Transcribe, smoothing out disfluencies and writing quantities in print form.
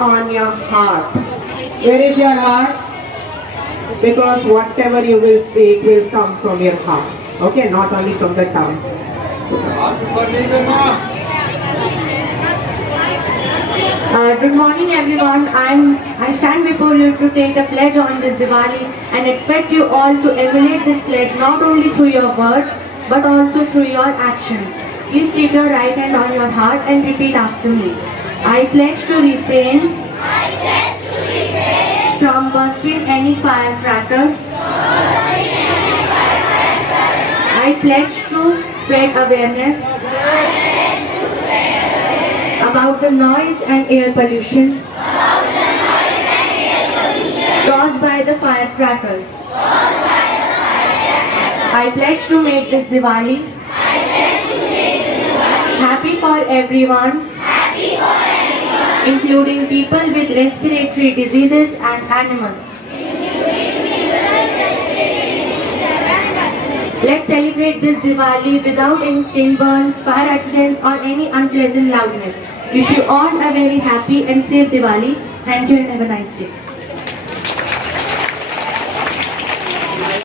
on your heart. Where is your heart? Because whatever you will speak will come from your heart. Okay, not only from the tongue. Good morning everyone. I stand before you to take a pledge on this Diwali and expect you all to emulate this pledge not only through your words but also through your actions. Please keep your right hand on your heart and repeat after me. I pledge to refrain from bursting any firecrackers. I pledge to spread awareness about the noise and air pollution caused by the firecrackers. I pledge to make this Diwali happy for everyone, including people with respiratory diseases and animals. Let's celebrate this Diwali without any skin burns, fire accidents or any unpleasant loudness. Wish you all a very happy and safe Diwali. Thank you and have a nice day.